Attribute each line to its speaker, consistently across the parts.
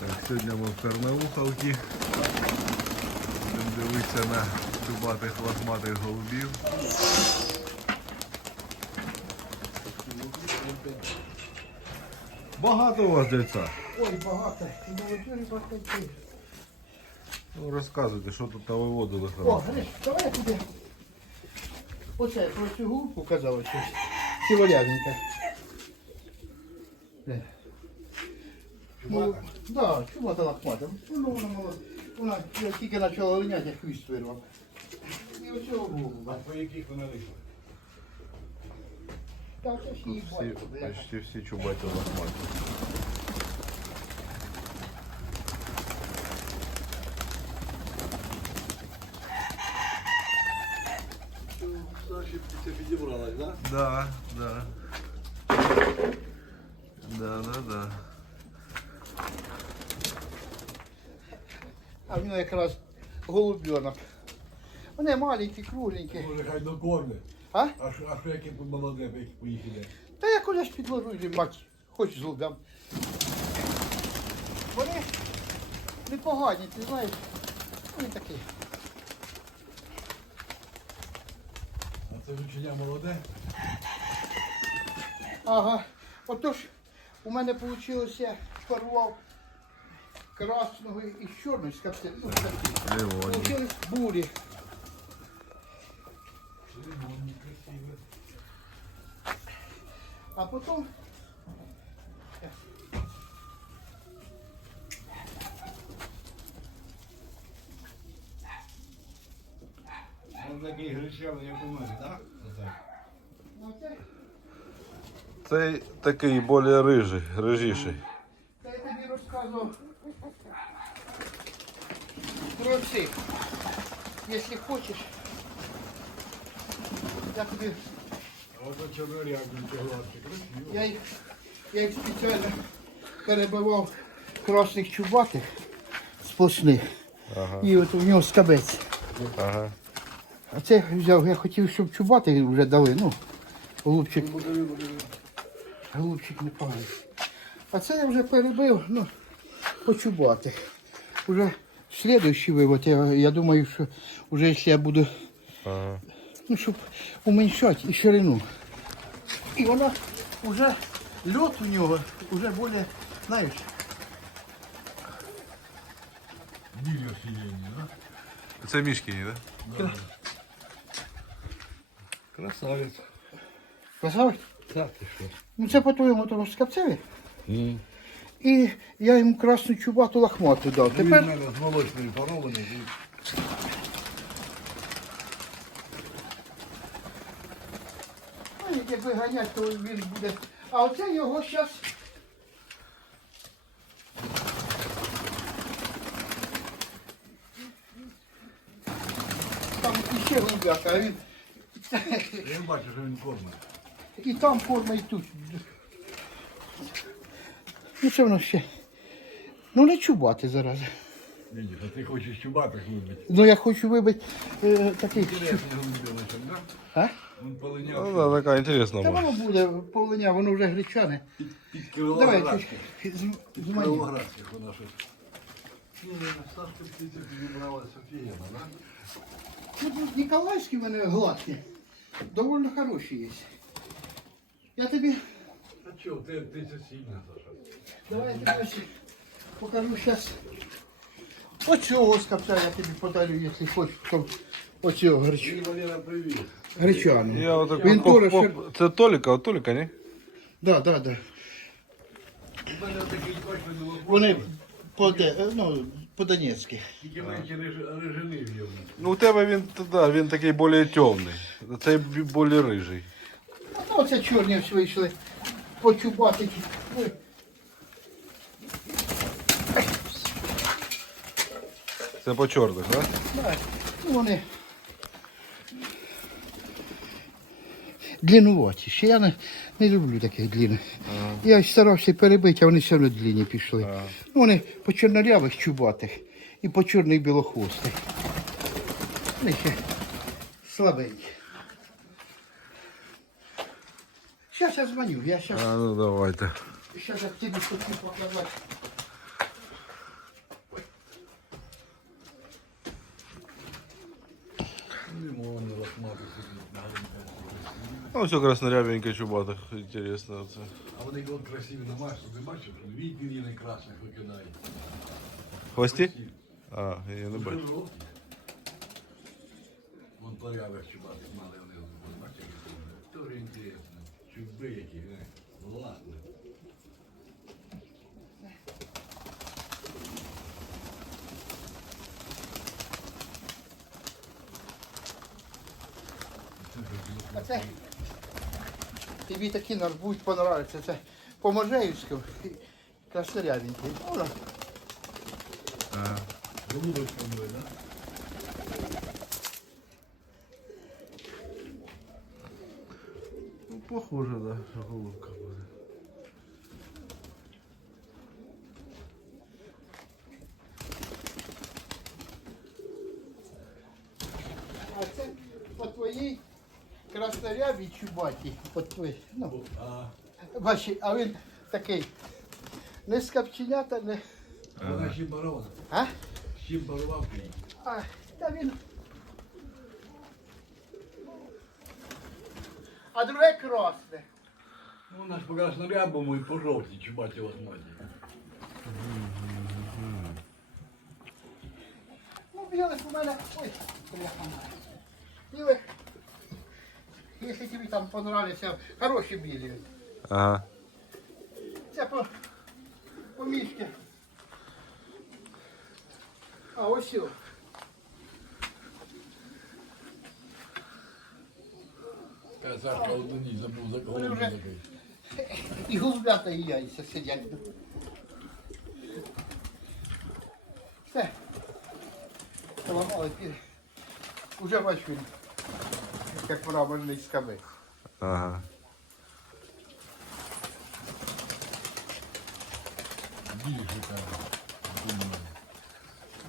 Speaker 1: Так, сьогодні ми в Карнауховці. Будемо дивитися на чубатих лохматих голубів. Багато у вас дельця.
Speaker 2: Ой, багато.
Speaker 1: Ну, розказуйте, що тут та виводили
Speaker 2: О. Гриш, давай я тобі. Оце про цю губку казала щось. Сіволявенька. Де? Ну, да, чубата лохмата. Ну, вона мала. Вона я тільки почала линяти, я хвіст вирвав. І оцього голуба.
Speaker 3: По яких вона вийшла?
Speaker 2: Так, це ж її
Speaker 1: Всі,
Speaker 2: батько, бля.
Speaker 1: почти всі чубаті лохматі.
Speaker 3: Саші це підібралась, так?
Speaker 1: Да, да. Да, да, да.
Speaker 2: А в нього якраз голубенок. Вони маленькі, кругленькі.
Speaker 3: Може хай докормить.
Speaker 2: А?
Speaker 3: А що, а що яке тут молоде, як поїхали?
Speaker 2: Та я кудись підложу і мать, хоч з. Вони непогані, ти знаєш. Вони такі.
Speaker 3: А це вчення молоде?
Speaker 2: Ага. Отож, у мене вийшло, порвав красного і чорного з капти. Ну, такі.
Speaker 1: Леоні.
Speaker 2: Получились бурі.
Speaker 3: Лимонні, красиве.
Speaker 2: А потім
Speaker 3: Він такий гречаний, як у мене, так? Отак.
Speaker 2: на це,
Speaker 1: Цей такий більш рижий, рижіший.
Speaker 2: Це я тобі розказував про цих. Якщо хочеш, я
Speaker 3: красиво.
Speaker 2: Я їх, я їх спеціально перебивав красних чубатих сплошних.
Speaker 1: Ага.
Speaker 2: І от у нього скабець.
Speaker 1: Ага.
Speaker 2: А це взяв, я хотів, щоб чубатих вже дали. Ну, голубчик, голубчик непоганий. А це я вже перебив, ну, по. Уже слідуючий вивод, я, я думаю, що вже якщо я буду,
Speaker 1: Ага.
Speaker 2: ну, щоб уменьшати і ширину. І вона вже льот у нього вже більше, знаєш,
Speaker 3: Білі осінні, так?
Speaker 1: Це мішкіні, так?
Speaker 3: Красавець.
Speaker 2: казав,
Speaker 3: Так, ти що?
Speaker 2: ну це по-твоєму тому скапцеві. І я йому красну чубату лахмату дав.
Speaker 3: Він в
Speaker 2: Тепер
Speaker 3: мене з молочною порований.
Speaker 2: ну, якби ганять, то він буде. А оце його зараз. Там іще голубяка, а він
Speaker 3: Я бачу, що він кормить.
Speaker 2: і там форма, і тут. Ну це воно ще. Ну не чубати зараз.
Speaker 3: Видиш, а ти хочеш чубатих вибити.
Speaker 2: Ну я хочу вибити е, такий.
Speaker 3: Інтересний голубіночок, так?
Speaker 2: А?
Speaker 3: Він
Speaker 1: Ну,
Speaker 3: полиняв.
Speaker 1: да, така інтересна
Speaker 2: Та воно буде полиня, воно вже гречане.
Speaker 3: Під
Speaker 2: Давай,
Speaker 3: Кировоградських.
Speaker 2: ти- з- з
Speaker 3: вона щось. Ні, ні, Сашка птиця підібралась офігенно, так?
Speaker 2: Ну, тут Ніколаївські в мене гладкі. Довольно хороші є. Я тобі,
Speaker 3: А чого, ти птиця сильна, Саша.
Speaker 2: Давай я ось покажу зараз. Оцього скопця я тобі подарю, якщо хочеш. то Оцього греч...
Speaker 3: Він, Валера, привіт.
Speaker 2: гречаного.
Speaker 1: Я отак
Speaker 2: Він
Speaker 1: по-
Speaker 2: теж
Speaker 1: по-
Speaker 2: ще-
Speaker 1: Це Толіка, от Толіка, ні?
Speaker 2: Да, да, да.
Speaker 3: У мене такий точно не.
Speaker 2: Вони по, де, е, ну, по-донецьки.
Speaker 3: Тільки менше реж- в.
Speaker 1: Ну у тебе він, да, він такий більш темний. Цей більш рижий.
Speaker 2: Ну, оце чорні всі вийшли. Почубати. Ой.
Speaker 1: Це по чорних, так?
Speaker 2: Да. Ну, вони длиннуваті. Ще я не, не люблю таких длинних. Я старався перебити, а вони все одно длинні пішли. Ну, вони по чорнорявих чубатих і по чорних білохвостих. Вони ще слабенькі. Зараз я дзвоню, я зараз.
Speaker 1: А ну давайте.
Speaker 2: Сейчас я тебе хочу показать.
Speaker 1: Ну, все краснорябеньке, чубатих, інтересно це.
Speaker 3: А вони коли красиві намажуть, ти бачиш, вітер її не красних викидає.
Speaker 1: Хвості? А, я не бачу.
Speaker 3: Широкі. Вон порядок чубатих мали вони, от бачиш, які Тоже інтересно. Чуби які, не? Ладно.
Speaker 2: А це Тобі такі нас будуть понравитися. Це по Можеївському краснорябенький. Ну,
Speaker 3: Голубочка моя, да?
Speaker 1: Ну, похоже, да, що голубка буде.
Speaker 2: А це по твоїй краснорябій чубатій. По твоїй. Ну, бачи, а він такий. Не з капченята, не.
Speaker 3: вона ще борова.
Speaker 2: А?
Speaker 3: Чим борував?
Speaker 2: А, та він. А друге красне.
Speaker 3: Ну, ж по краснорябому і по жовтій чубаті лохматі.
Speaker 2: Ну, білих у мене. Ой, бляха. Білих. Якщо тобі там понравляться, хороші білі.
Speaker 1: Ага.
Speaker 2: Це по, по мішки. А ось сю.
Speaker 3: Казарка одну ніч забув за
Speaker 2: Вони
Speaker 3: голову
Speaker 2: вже-
Speaker 3: такий.
Speaker 2: І голубята, і яйця сидять. Все. Поламали пір. Уже бачу він, Як мраморний скаби.
Speaker 1: Ага.
Speaker 3: Більше каже.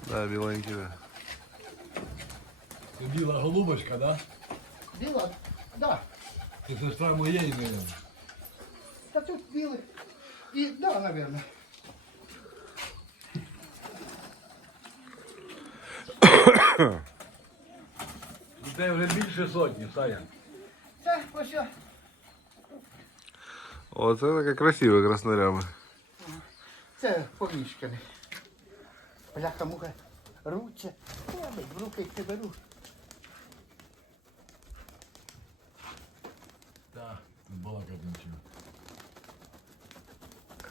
Speaker 1: Да, біленький, да.
Speaker 3: Це біла голубочка, да?
Speaker 2: Біла, да.
Speaker 3: Це сестра моєї, мабуть.
Speaker 2: Та тут білих. І, да, наверное.
Speaker 3: Це вже більше сотні, Саня.
Speaker 2: Це ось. о.
Speaker 1: Оце таке красиве краснорябе.
Speaker 2: Це помішкане. Бляха муха. Руться. Я би в руки їх не беру.
Speaker 3: Так, тут балакати нічого.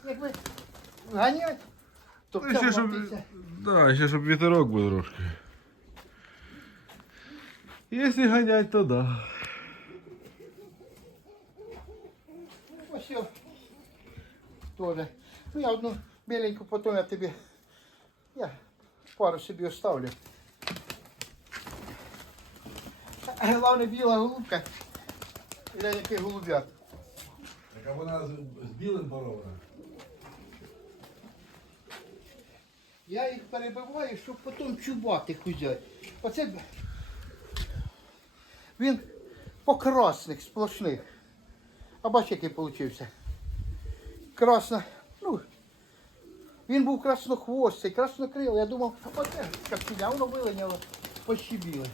Speaker 2: Якби ганять, то
Speaker 1: Ну, ще, щоб,
Speaker 2: втягнутися.
Speaker 1: да, ще щоб вітерок був трошки. Якщо ганять, то да.
Speaker 2: Ось його. Тоже. Ну я одну біленьку, потім я тобі. Я пару собі оставлю. А Головне біла голубка. І який голубят.
Speaker 3: Так а вона з, з білим борована.
Speaker 2: Я їх перебиваю, щоб потім чубатих взяти. Оце б- Він покрасних, сплошних. А бач, який получився. Красно. Ну, він був краснохвостий, краснокрилий. Я думав, оце капціня, воно виленяло почти біле.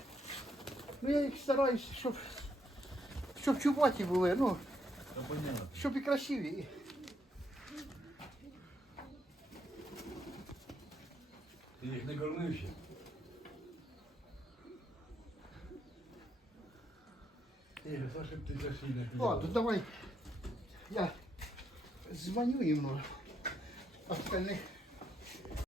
Speaker 2: Ну я їх стараюсь, щоб, щоб чубаті були, ну, щоб і красиві.
Speaker 3: Ти їх не кормив ще? Ні, Саша, ти це сильно
Speaker 2: Ладно, давай. Я дзвоню йому. Остальних